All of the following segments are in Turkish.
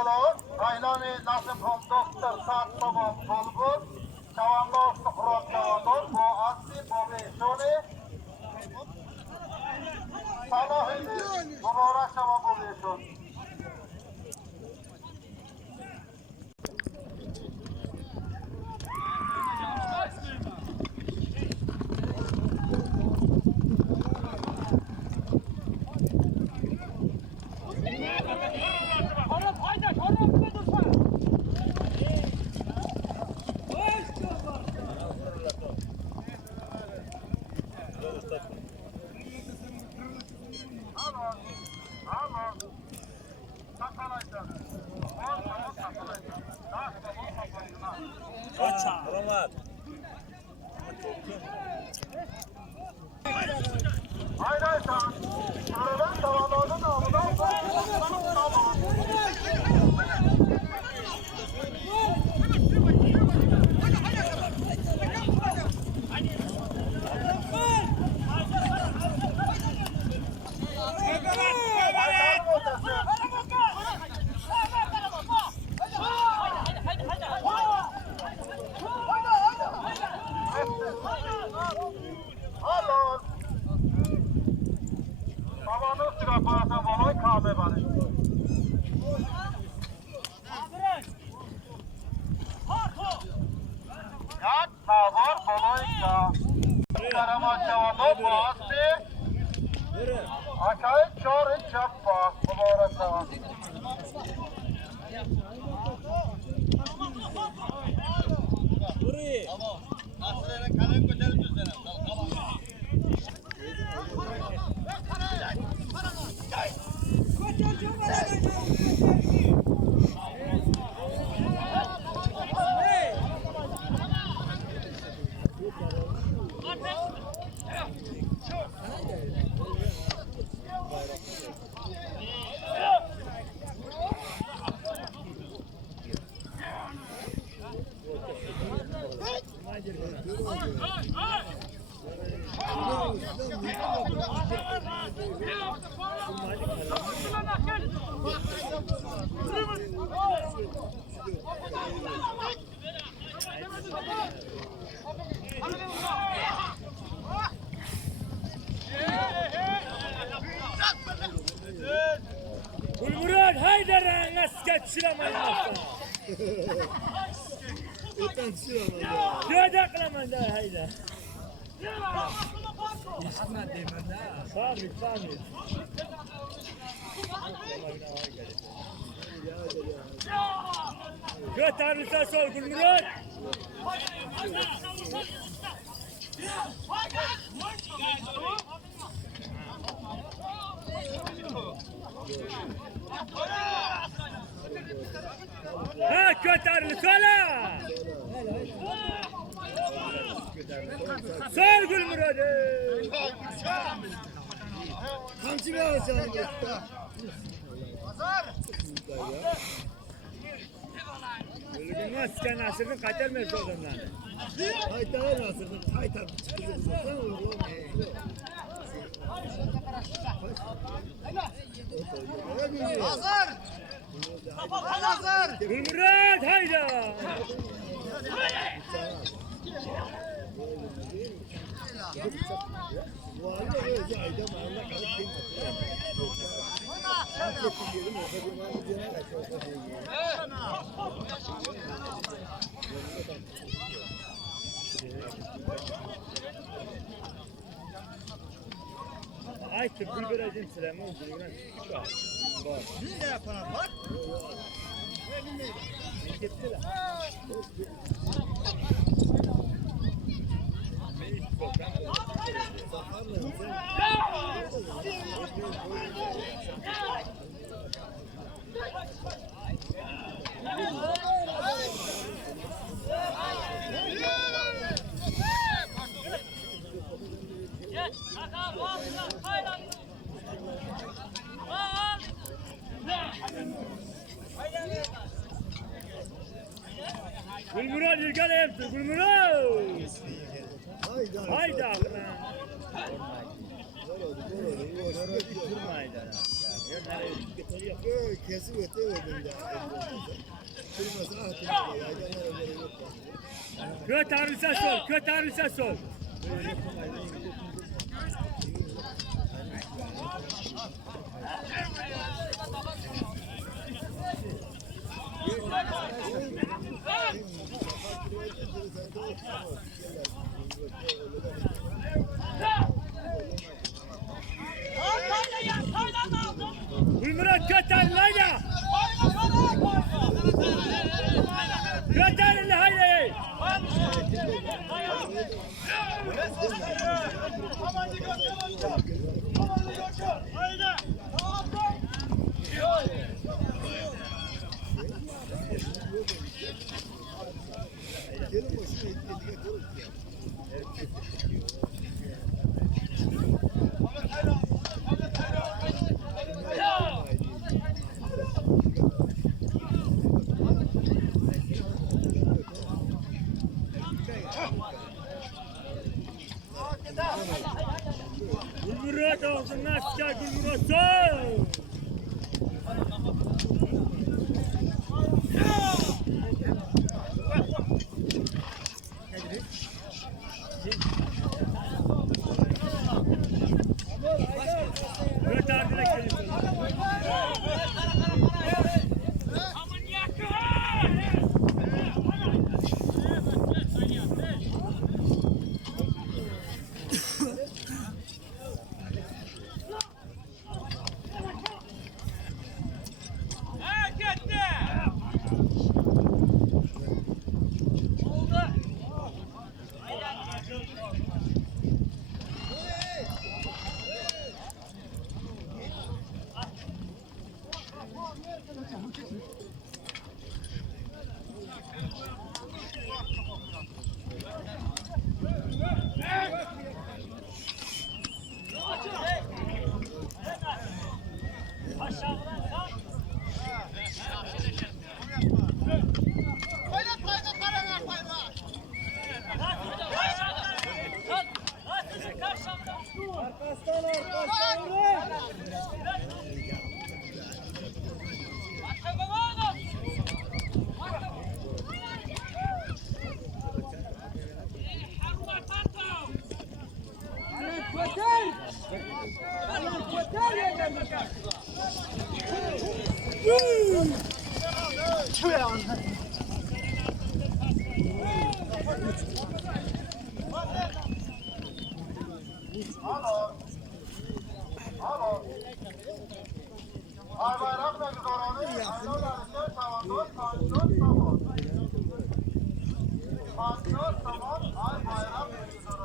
olur. Aylami nasip ol doktor saat tamam bulgur. Çavandos tıkırat çavandos. Bu asli bu beşoni. Salahini bu uğraş tamam bu beşoni. Gulmurad haydara naskat şiramayın. Etten şiramayın. Göde kılaman da hayda. İşkına demen da. Sabit. Göt arlısa sol Gulmurad. Ha kötärli sola. Sol Gulmurad. Kamçı bir alacağım. Masken asırın kaçar mı sözümden? Haytaya nasırdın? Hayta çıkıyorsun. Sen oğlum. Hazır. Hazır. Gulmurad hayda. Bu arada öyle ayda mahalla kalıp kim atıyor? Ay tıbbıl vereceğim sıramı olduğundan çıkıyor. Bak. Ne yapalım bak? Gittiler. Gulmurad yirgale yaptı. Gulmurad. Hayda. Hayda. Kesin öte ödünde. Kırmızı ahdir. Yaydanlar öyle yok. Kötarırsa sol, kötarırsa sol. Murat kötar layla. Kötar haydi. Gelin başına etkiye durun ki. Murat ağzından çıkar Murat sol. Kötar direkt geliyor. Ay bayrak da güzel aynolarında tavandos, tavandos, tamam. Tavandos, tamam. Ay bayrak da güzel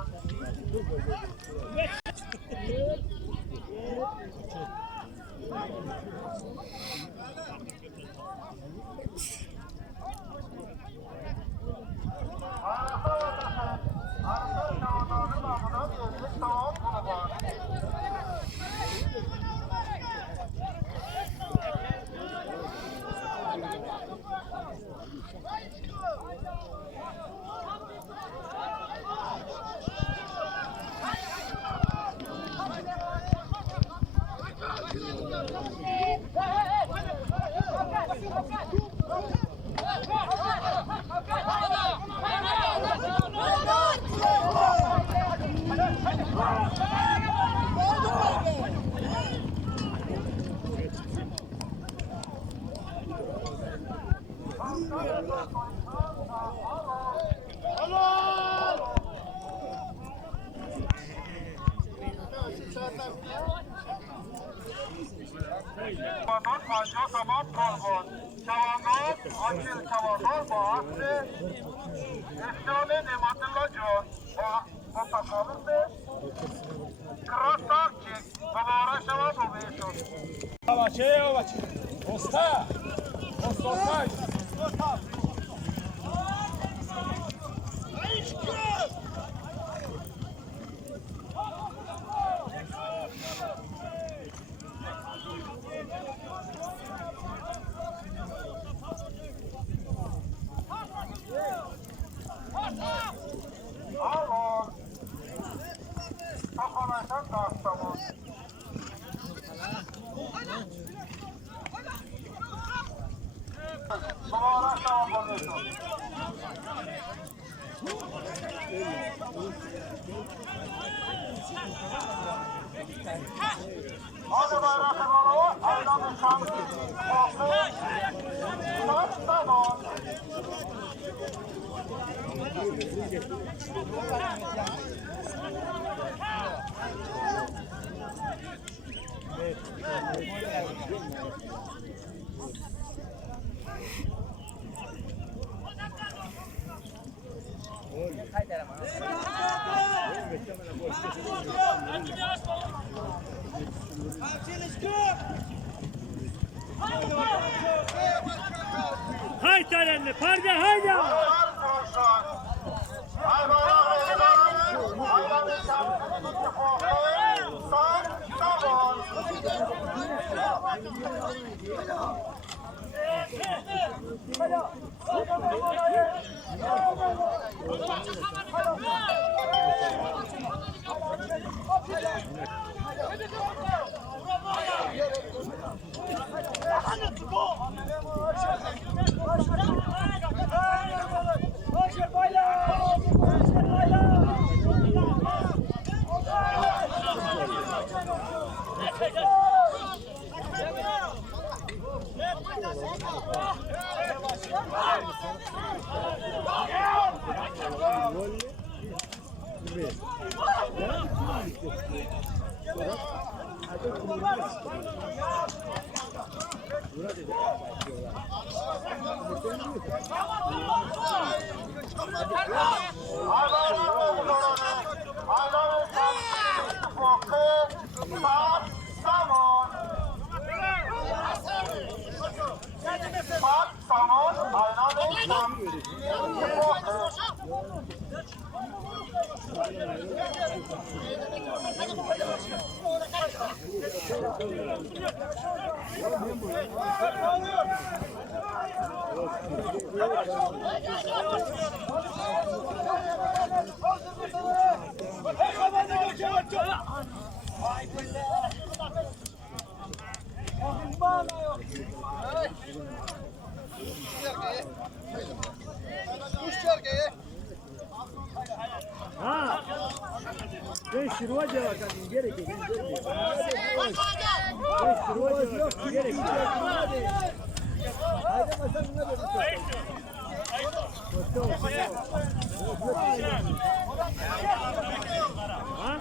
Çavandoz, panco, tamam, kolbon. Çavandoz, akil çavandoz, boğazlı. Efsane nematilla con. O takalısı. Kras takçik. Babara şava dolayışın. Ovače, ovače. Osta. Osta, ostaj. Alo. Kafanaysan da astamın. Hadi bayrakın oğlu, aydanın şansı, korku, tamam. Hay tarenle, parda hayda. Arkadaşlar, ay bayrakın aydanın şansı, korku, tamam. Ha. Ben şuruğa cevap verdim. Gerek yok. Ben şuruğa cevap verdim. Gerek yok. Haydi bakalım ne dedik? Ha?